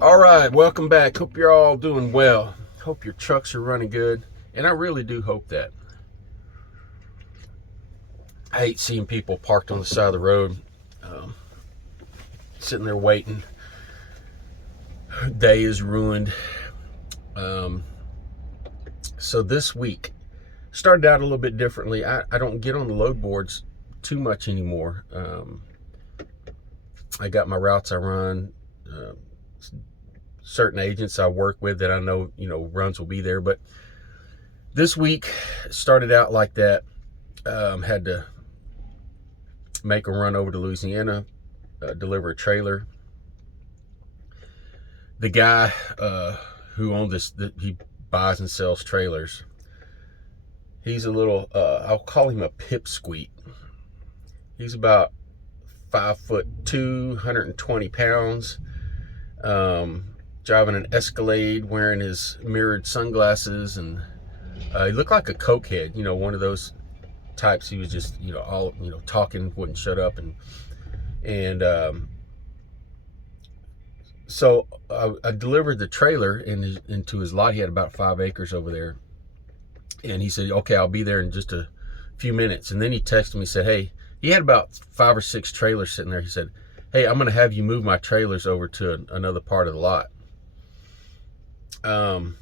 All right, welcome back. Hope you're all doing well. Hope your trucks are running good, and I really do hope that. I hate seeing people parked on the side of the road, um, sitting there waiting. Day is ruined. Um, so this week started out a little bit differently. I don't get on the load boards too much anymore. I got my routes I run. Certain agents I work with that I know, runs will be there. But this week started out like that. Had to make a run over to Louisiana, deliver a trailer. The guy who owned this, he buys and sells trailers. He's a little, I'll call him a pipsqueak. He's about 5'2", 120 pounds. Driving an Escalade, wearing his mirrored sunglasses, and he looked like a cokehead, one of those types. He was just, all, talking, wouldn't shut up. So I delivered the trailer into his lot. He had about 5 acres over there. And he said, okay, I'll be there in just a few minutes. And then he texted me, said, hey, he had about 5 or 6 trailers sitting there. He said, hey, I'm going to have you move my trailers over to another part of the lot. I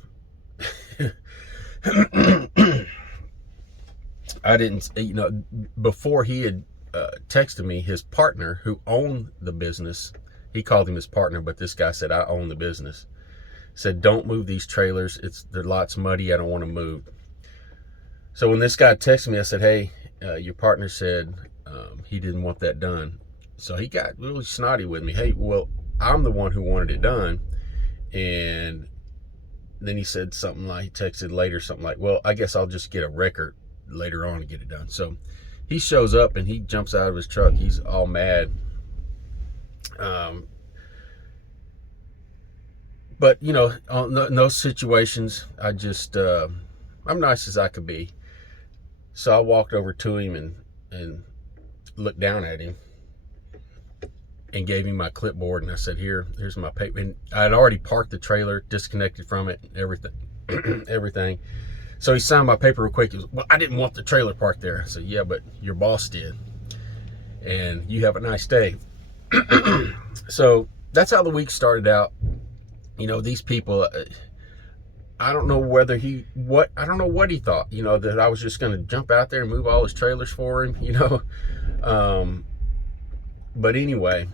didn't, before he had texted me, his partner who owned the business, he called him his partner, but this guy said, I own the business. Said, don't move these trailers. The lot's muddy. I don't want to move. So when this guy texted me, I said, hey, your partner said he didn't want that done. So he got really snotty with me. Hey, well, I'm the one who wanted it done. And then he said something like, he texted later something like, well, I guess I'll just get a record later on to get it done. So he shows up and he jumps out of his truck. He's all mad. But in those situations, I just, I'm nice as I could be. So I walked over to him and looked down at him and gave him my clipboard, and I said, here's my paper. And I'd already parked the trailer, disconnected from it, everything. So he signed my paper real quick. He was, well, I didn't want the trailer parked there. I said, yeah, but your boss did. And you have a nice day. So that's how the week started out. These people, I don't know what he thought, that I was just going to jump out there and move all his trailers for him, But anyway,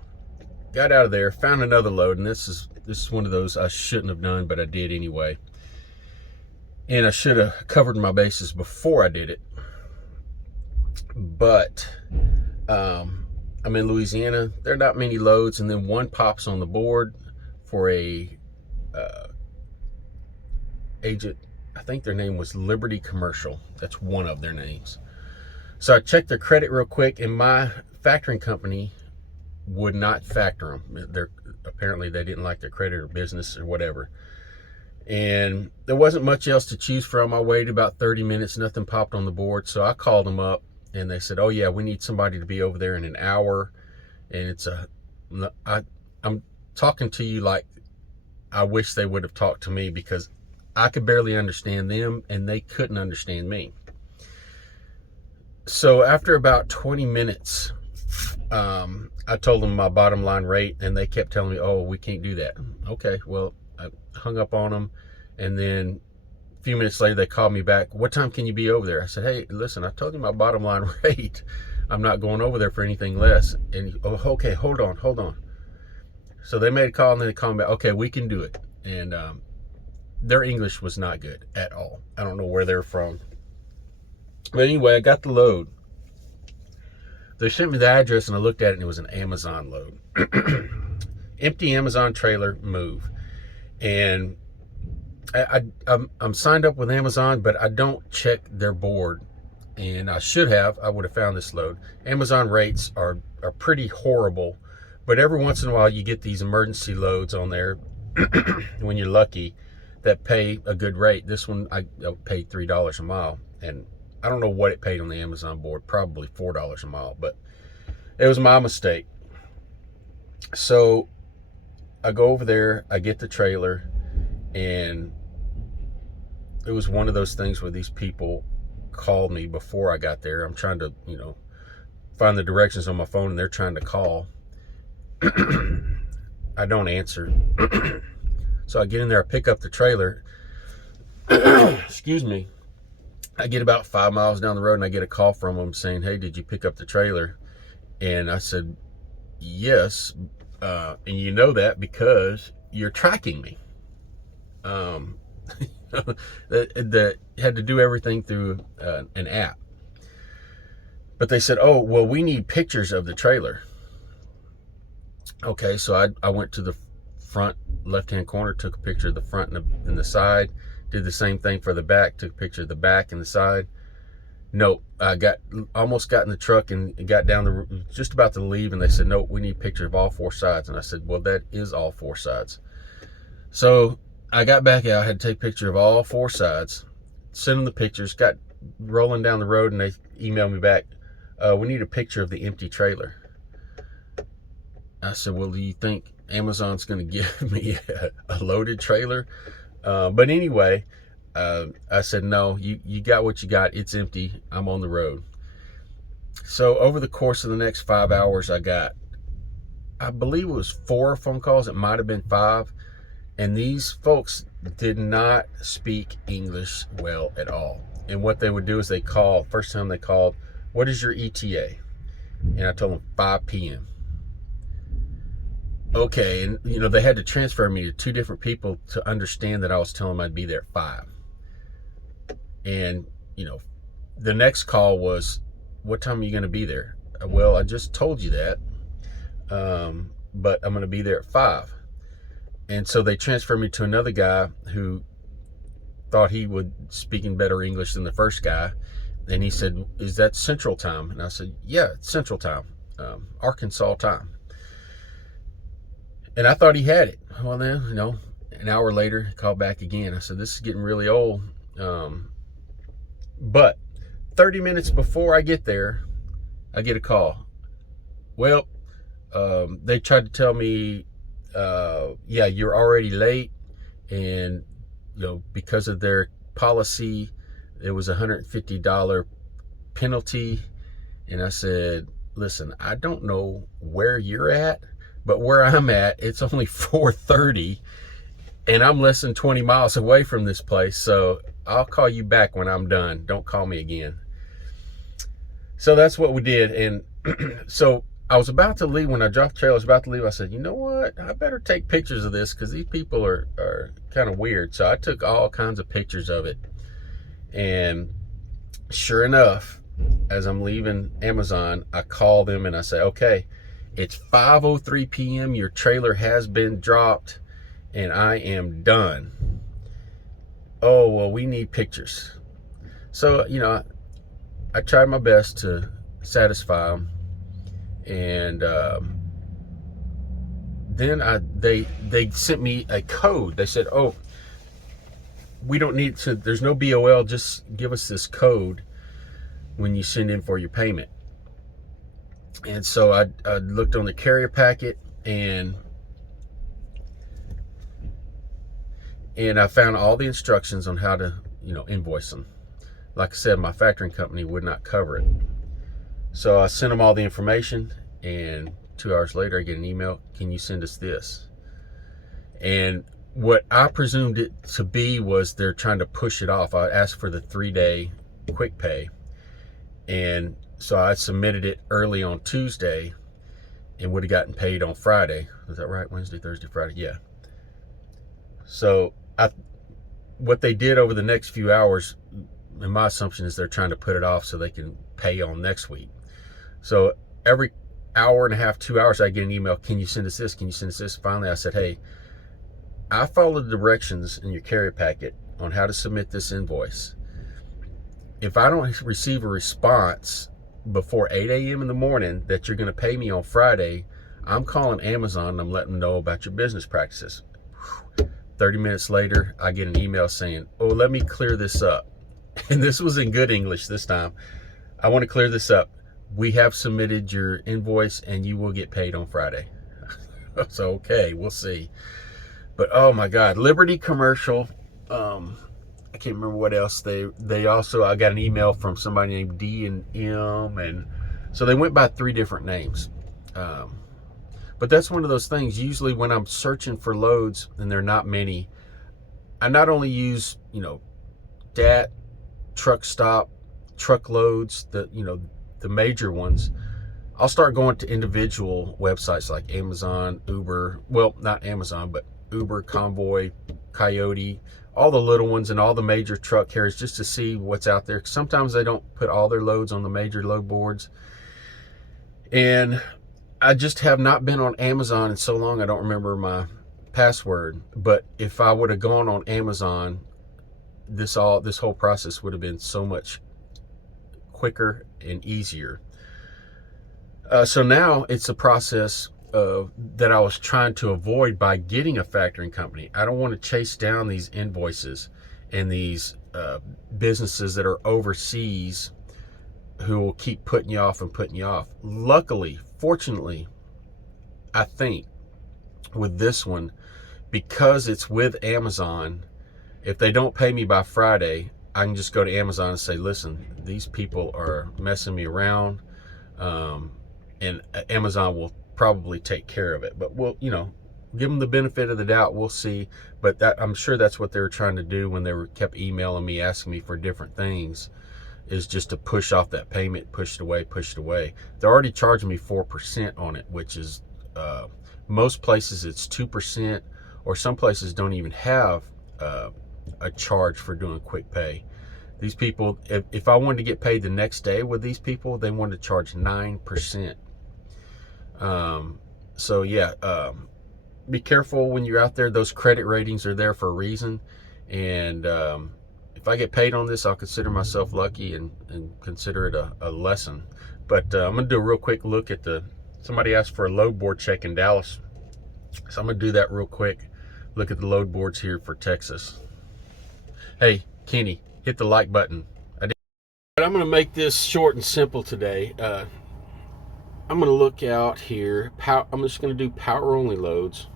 got out of there, found another load, and this is one of those I shouldn't have done, but I did anyway. And I should have covered my bases before I did it. But I'm in Louisiana. There are not many loads, and then one pops on the board for a agent. I think their name was Liberty Commercial. That's one of their names. So I checked their credit real quick, and my factoring company would not factor them. Apparently they didn't like their credit or business or whatever. And there wasn't much else to choose from. I waited about 30 minutes. Nothing popped on the board. So I called them up, and they said, oh yeah, we need somebody to be over there in an hour. And I'm talking to you like I wish they would have talked to me, because I could barely understand them and they couldn't understand me. So after about 20 minutes, I told them my bottom line rate, and they kept telling me, oh, we can't do that. Okay, well, I hung up on them, and then a few minutes later they called me back. What time can you be over there? I said, hey, listen, I told you my bottom line rate. I'm not going over there for anything less. And oh, okay, hold on. So they made a call, and then they called me back. Okay, we can do it. And their English was not good at all. I don't know where they're from. But anyway, I got the load. They sent me the address, and I looked at it, and it was an Amazon load. Empty Amazon trailer, move. And I'm signed up with Amazon, but I don't check their board. And I should have. I would have found this load. Amazon rates are pretty horrible. But every once in a while, you get these emergency loads on there, when you're lucky, that pay a good rate. This one, I paid $3 a mile. And I don't know what it paid on the Amazon board, probably $4 a mile, but it was my mistake. So I go over there, I get the trailer, and it was one of those things where these people called me before I got there. I'm trying to, find the directions on my phone, and they're trying to call. I don't answer. So I get in there, I pick up the trailer. Excuse me. I get about 5 miles down the road, and I get a call from them saying, "Hey, did you pick up the trailer?" And I said, "Yes." And you know that because you're tracking me. That had to do everything through an app. But they said, "Oh, well, we need pictures of the trailer." Okay, so I went to the front left-hand corner, took a picture of the front and the side, did the same thing for the back, took a picture of the back and the side. No, I almost got in the truck and got down just about to leave, and they said, "No, we need a picture of all 4 sides." And I said, "Well, that is all 4 sides." So I got back out, had to take a picture of all 4 sides, sent them the pictures, got rolling down the road, and they emailed me back, "We need a picture of the empty trailer." I said, "Well, do you think Amazon's going to give me a loaded trailer?" But anyway, I said, "No, you got what you got. It's empty. I'm on the road." So over the course of the next 5 hours, I believe it was 4 phone calls. It might have been 5. And these folks did not speak English well at all. And what they would do is first time they called, "What is your ETA?" And I told them 5 p.m. Okay, and they had to transfer me to 2 different people to understand that I was telling them I'd be there at 5. And the next call was, "What time are you going to be there?" "Well, I just told you that, but I'm going to be there at 5. And so they transferred me to another guy who thought he would speak in better English than the first guy. And he said, "Is that Central Time?" And I said, "Yeah, it's Central Time, Arkansas time." And I thought he had it. Well, then, an hour later, he called back again. I said, "This is getting really old." But 30 minutes before I get there, I get a call. "Well, they tried to tell me, yeah, you're already late. And, because of their policy, it was a $150 penalty." And I said, "Listen, I don't know where you're at, but where I'm at, it's only 4:30, and I'm less than 20 miles away from this place. So I'll call you back when I'm done. Don't call me again." So that's what we did. And so I was about to leave. When I dropped the trailer, I was about to leave. I said, "You know what? I better take pictures of this because these people are kind of weird." So I took all kinds of pictures of it. And sure enough, as I'm leaving Amazon, I call them and I say, "Okay, it's 5:03 p.m. Your trailer has been dropped and I am done." "Oh, well, we need pictures." So, I tried my best to satisfy them. And then they sent me a code. They said, "Oh, we don't need to, there's no BOL, just give us this code when you send in for your payment." And so I looked on the carrier packet, and I found all the instructions on how to, invoice them. Like I said, my factoring company would not cover it. So I sent them all the information, and 2 hours later, I get an email, "Can you send us this?" And what I presumed it to be was they're trying to push it off. I asked for the 3-day quick pay. And so I submitted it early on Tuesday and would have gotten paid on Friday. Is that right? Wednesday, Thursday, Friday? Yeah. So what they did over the next few hours, and my assumption is they're trying to put it off so they can pay on next week. So every hour and a half, 2 hours, I get an email, "Can you send us this? Can you send us this?" Finally, I said, "Hey, I followed the directions in your carrier packet on how to submit this invoice. If I don't receive a response before 8 a.m. in the morning that you're going to pay me on Friday, I'm calling Amazon and I'm letting them know about your business practices." 30 minutes later, I get an email saying, "Oh, let me clear this up." And this was in good English this time. "I want to clear this up. We have submitted your invoice and you will get paid on Friday." So, okay, we'll see. But oh my God, Liberty Commercial. I can't remember what else they also. I got an email from somebody named D&M, and so they went by 3 different names. Um, but that's one of those things. Usually, when I'm searching for loads, and there are not many, I not only use DAT, Truck Stop, Truckloads, the major ones. I'll start going to individual websites like Amazon, Uber. Well, not Amazon, but Uber, Convoy, Coyote, all the little ones and all the major truck carriers, just to see what's out there. Sometimes they don't put all their loads on the major load boards. And I just have not been on Amazon in so long, I don't remember my password. But if I would have gone on Amazon, this whole process would have been so much quicker and easier. So now it's a process that I was trying to avoid by getting a factoring company. I don't want to chase down these invoices and these businesses that are overseas who will keep putting you off and putting you off. Luckily, fortunately, I think with this one, because it's with Amazon, if they don't pay me by Friday, I can just go to Amazon and say, listen, these people are messing me around. And Amazon will probably take care of it. But we'll, give them the benefit of the doubt. We'll see. But I'm sure that's what they were trying to do when they kept emailing me, asking me for different things, is just to push off that payment, push it away. They're already charging me 4% on it, which is, most places it's 2%, or some places don't even have a charge for doing quick pay. These people, if I wanted to get paid the next day with these people, they wanted to charge 9%. So yeah, be careful when you're out there. Those credit ratings are there for a reason. And if I get paid on this, I'll consider myself lucky and consider it a lesson. But I'm going to do a real quick look at somebody asked for a load board check in Dallas. So I'm going to do that real quick. Look at the load boards here for Texas. Hey, Kenny, hit the like button. I did. But I'm going to make this short and simple today. I'm going to look out here. I'm just going to do power only loads.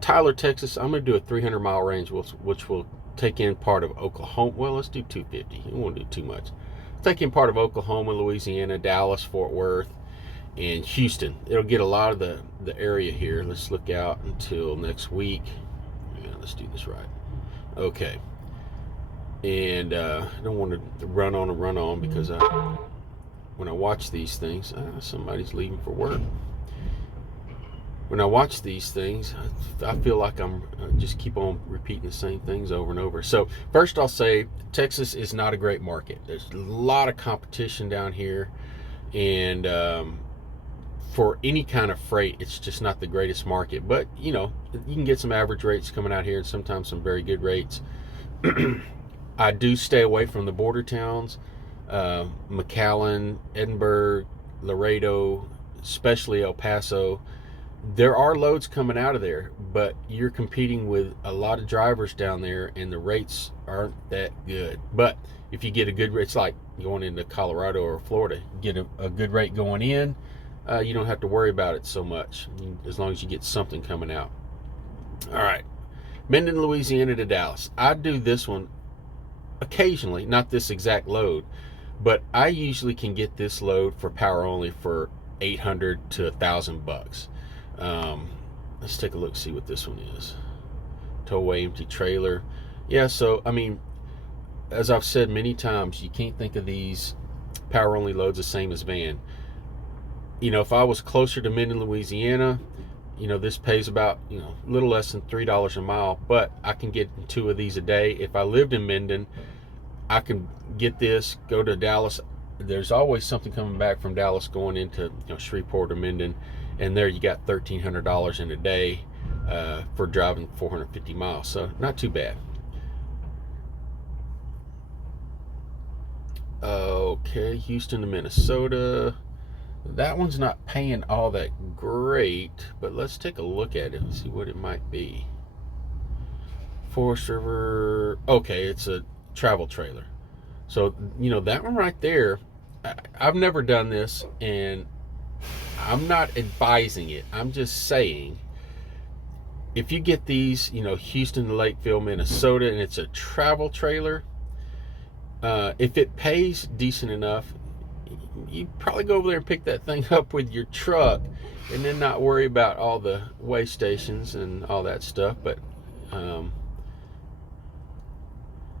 Tyler, Texas, I'm going to do a 300-mile range, which will take in part of Oklahoma. Well, let's do 250. We won't do too much. Take in part of Oklahoma, Louisiana, Dallas, Fort Worth, and Houston. It'll get a lot of the area here. Let's look out until next week. Yeah, let's do this right. Okay. And I don't want to run on because when I watch these things, somebody's leaving for work. When I watch these things, I feel like I just keep on repeating the same things over and over. So first I'll say Texas is not a great market. There's a lot of competition down here. And for any kind of freight, it's just not the greatest market. But, you can get some average rates coming out here and sometimes some very good rates. I do stay away from the border towns. McAllen, Edinburgh, Laredo, especially El Paso. There are loads coming out of there, but you're competing with a lot of drivers down there, and the rates aren't that good. But if you get a good rate, it's like going into Colorado or Florida. Get a good rate going in, you don't have to worry about it so much, as long as you get something coming out. All right, Minden, Louisiana to Dallas. I do this one occasionally, not this exact load, but I usually can get this load for power only for $800 to $1,000. Let's take a look, see what this one is. Towaway empty trailer. Yeah, so I mean, as I've said many times, you can't think of these power only loads the same as van. If I was closer to Minden, Louisiana, this pays about, a little less than $3 a mile, but I can get 2 of these a day. If I lived in Minden, I can get this, go to Dallas. There's always something coming back from Dallas going into Shreveport or Minden, and there you got $1,300 in a day for driving 450 miles. So not too bad. Okay, Houston to Minnesota. That one's not paying all that great, but let's take a look at it and see what it might be. Forest River. Okay, it's a travel trailer. So, that one right there, I've never done this, and I'm not advising it. I'm just saying, if you get these, Houston to Lakeville, Minnesota, and it's a travel trailer, if it pays decent enough, you probably go over there and pick that thing up with your truck and then not worry about all the way stations and all that stuff. But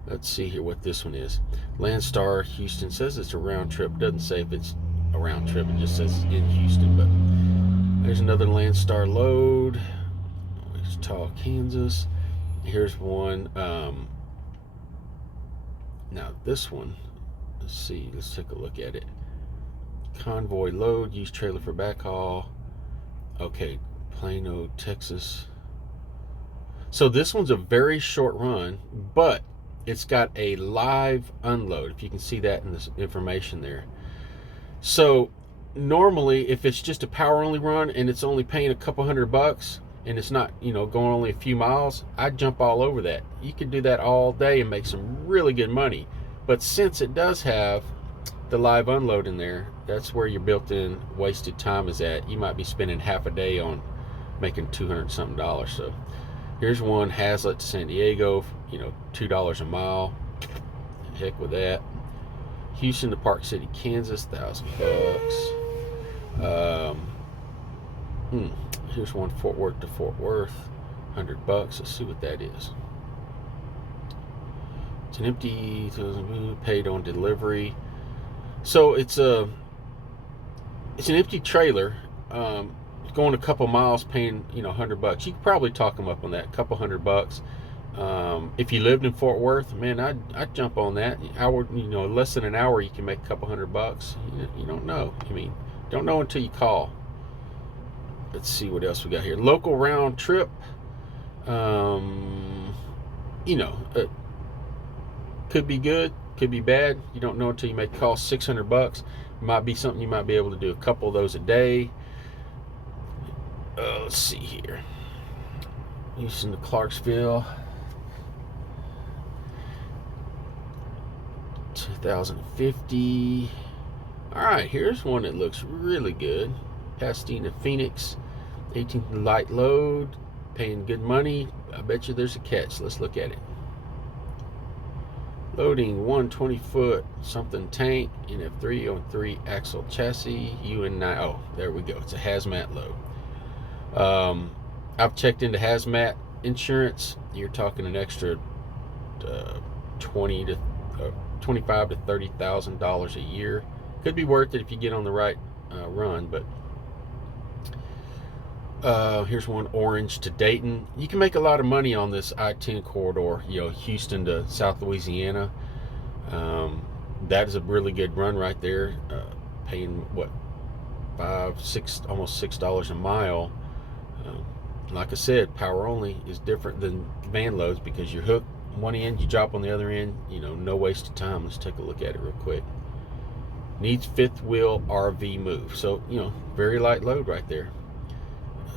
let's see here what this one is. Landstar Houston says it's a round trip. Doesn't say if it's a round trip. It just says in Houston. But there's another Landstar load. Wichita, Kansas. Here's one. Now this one, let's see. Let's take a look at it. Convoy load, used trailer for backhaul. Okay, Plano, Texas. So this one's a very short run, but it's got a live unload, if you can see that in this information there. So normally, if it's just a power only run and it's only paying a couple $100 and it's not, going only a few miles, I'd jump all over that. You could do that all day and make some really good money. But since it does have the live unload in there, that's where your built-in wasted time is at. You might be spending half a day on making $200 something. So here's one, Hazlet to San Diego, $2 a mile. Heck with that. Houston to Park City, Kansas, $1,000. Here's one, Fort Worth to Fort Worth, $100. Let's see what that is. It's an empty, paid on delivery. So it's an empty trailer, going a couple miles, paying $100. You could probably talk them up on that, a couple $100. If you lived in Fort Worth, man, I'd jump on that. Hour, less than an hour, you can make a couple $100. You don't know. Don't know until you call. Let's see what else we got here. Local round trip. Could be good, could be bad. You don't know until you make a call. $600 might be something you might be able to do a couple of those a day. Let's see here. Houston to Clarksville, 2050. All right, here's one that looks really good. Pasadena, Phoenix, 18th light load, paying good money. I bet you there's a catch. Let's look at it. Loading 120-foot something tank, NF3 on 3 axle chassis, UN9. Oh, there we go. It's a hazmat load. I've checked into hazmat insurance. You're talking an extra $25,000 to $30,000 a year. Could be worth it if you get on the right run, but here's one, Orange to Dayton. You can make a lot of money on this I-10 corridor, Houston to South Louisiana. That is a really good run right there, paying what, almost $6 a mile. Like I said, power only is different than van loads because you're hooked one end, you drop on the other end, no waste of time. Let's take a look at it real quick. Needs fifth wheel RV move. So, very light load right there.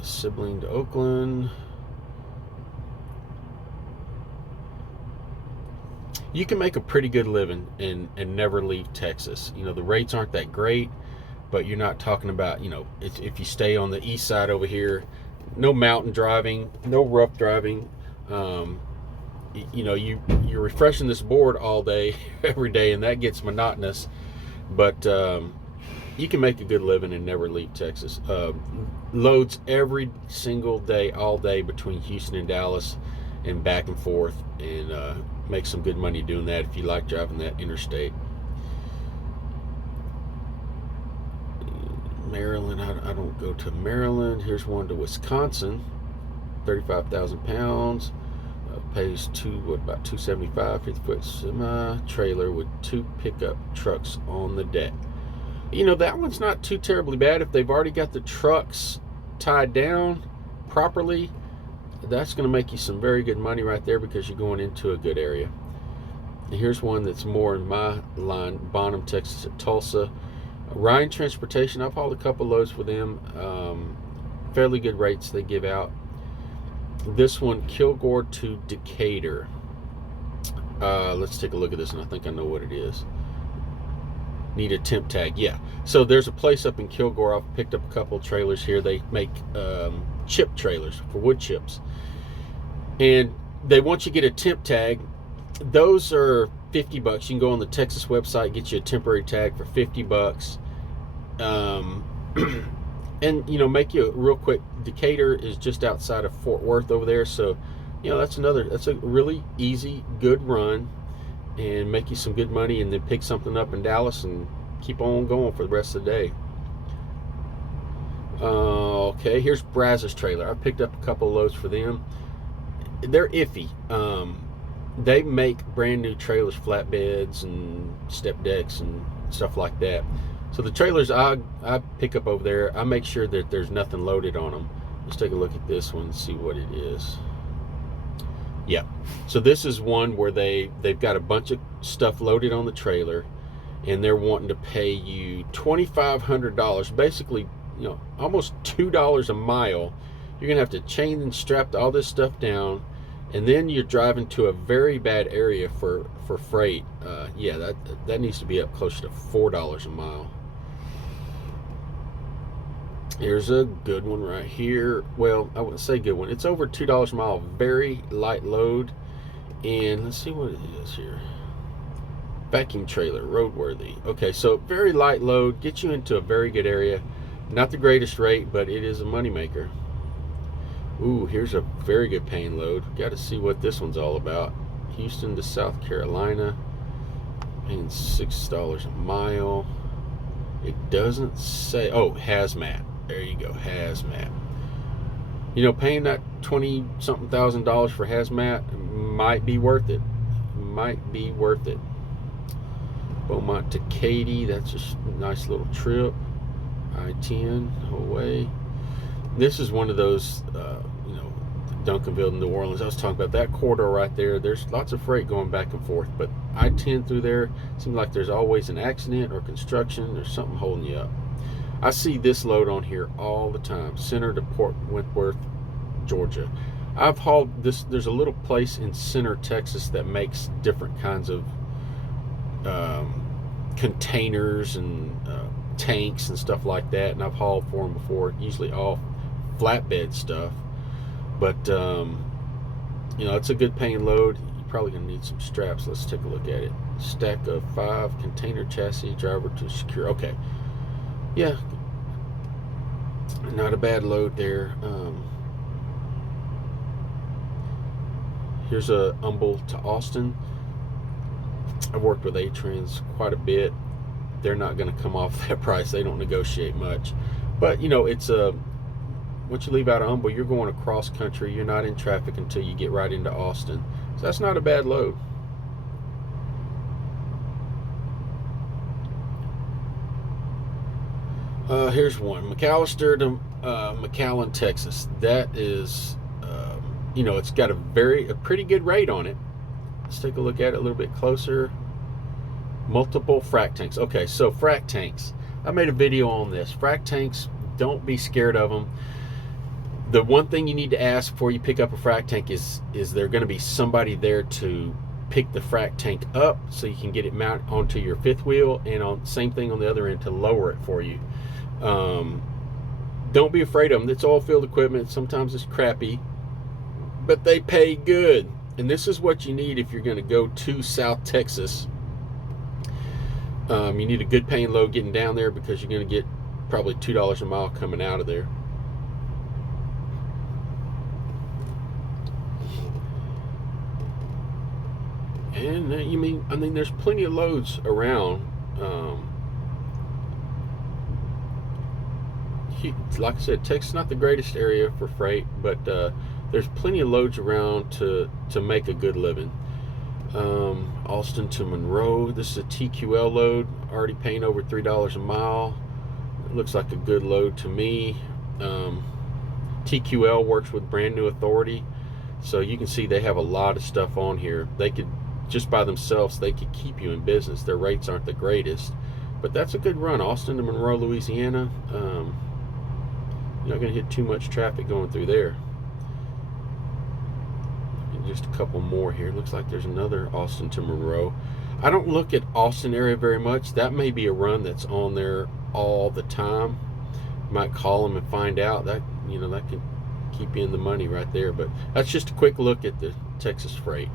Sibling to Oakland. You can make a pretty good living and never leave Texas. The rates aren't that great, but you're not talking about, if you stay on the east side over here, no mountain driving, no rough driving. You're refreshing this board all day, every day, and that gets monotonous. But you can make a good living and never leave Texas. Loads every single day, all day between Houston and Dallas and back and forth, and make some good money doing that if you like driving that interstate. Maryland, I don't go to Maryland. Here's one to Wisconsin, 35,000 pounds. Pays about $275, 50-foot semi trailer with 2 pickup trucks on the deck. That one's not too terribly bad if they've already got the trucks tied down properly. That's going to make you some very good money right there because you're going into a good area. And here's one that's more in my line, Bonham, Texas at Tulsa. Ryan Transportation, I've hauled a couple loads for them. Fairly good rates they give out. This one, Kilgore to Decatur. Let's take a look at this, and I think I know what it is. Need a temp tag. Yeah, So there's a place up in Kilgore. I've picked up a couple of trailers here. They make chip trailers for wood chips, and they want you to get a temp tag. Those are $50. You can go on the Texas website, get you a temporary tag for $50. And make you real quick. Decatur is just outside of Fort Worth over there, so that's a really easy, good run, and make you some good money, and then pick something up in Dallas and keep on going for the rest of the day. Okay, here's Brazos trailer. I picked up a couple of loads for them. They're iffy. They make brand new trailers, flatbeds and step decks and stuff like that. So the trailers I pick up over there, I make sure that there's nothing loaded on them. Let's take a look at this one and see what it is. Yeah, so this is one where they've got a bunch of stuff loaded on the trailer, and they're wanting to pay you $2,500, basically, almost $2 a mile. You're gonna have to chain and strap all this stuff down, and then you're driving to a very bad area for freight. Yeah, that needs to be up closer to $4 a mile. Here's a good one right here. Well, I wouldn't say good one. It's over $2 a mile, very light load. And let's see what it is here. Vacuum trailer, roadworthy. Okay, so very light load, gets you into a very good area. Not the greatest rate, but it is a moneymaker. Ooh, here's a very good paying load. Got to see what this one's all about. Houston to South Carolina, paying $6 a mile. It doesn't say. Oh, hazmat. There you go, hazmat. Paying that $20-something thousand for hazmat might be worth it. Might be worth it. Beaumont to Katy, that's just a nice little trip. I-10 away. This is one of those, Duncanville to New Orleans. I was talking about that corridor right there. There's lots of freight going back and forth, but I-10 through there seems like there's always an accident or construction or something holding you up. I see this load on here all the time. Center to Port Wentworth, Georgia. I've hauled this. There's a little place in Center, Texas that makes different kinds of containers and tanks and stuff like that, and I've hauled for them before, usually all flatbed stuff. But it's a good paying load. You're probably gonna need some straps. Let's take a look at it. Stack of 5 container chassis, driver to secure. Okay, yeah, not a bad load there. Here's a Humble to Austin. I've worked with A-Trans quite a bit. They're not going to come off that price. They don't negotiate much. But it's once you leave out of Humble, you're going across country. You're not in traffic until you get right into Austin. So that's not a bad load. Here's one, McAllister to McAllen, Texas. That is, it's got a pretty good rate on it. Let's take a look at it a little bit closer. Multiple frac tanks. Okay, so frac tanks. I made a video on this. Frac tanks, don't be scared of them. The one thing you need to ask before you pick up a frac tank is there going to be somebody there to pick the frac tank up so you can get it mounted onto your fifth wheel, and same thing on the other end to lower it for you. Don't be afraid of them. It's oil field equipment. Sometimes it's crappy, but they pay good. And this is what you need if you're going to go to South Texas. You need a good paying load getting down there, because you're going to get probably $2 a mile coming out of there. And I mean, there's plenty of loads around. Like I said, Texas is not the greatest area for freight, but there's plenty of loads around to make a good living. Austin to Monroe. This is a TQL load, already paying over $3 a mile. It looks like a good load to me. TQL works with Brand New Authority, so you can see they have a lot of stuff on here. They could, just by themselves, they could keep you in business. Their rates aren't the greatest, but that's a good run. Austin to Monroe, Louisiana. You're not going to hit too much traffic going through there. And just a couple more here. Looks like there's another Austin to Monroe. I don't look at Austin area very much. That may be a run that's on there all the time. You might call them and find out. That, you know, that could keep you in the money right there. But that's just a quick look at the Texas freight.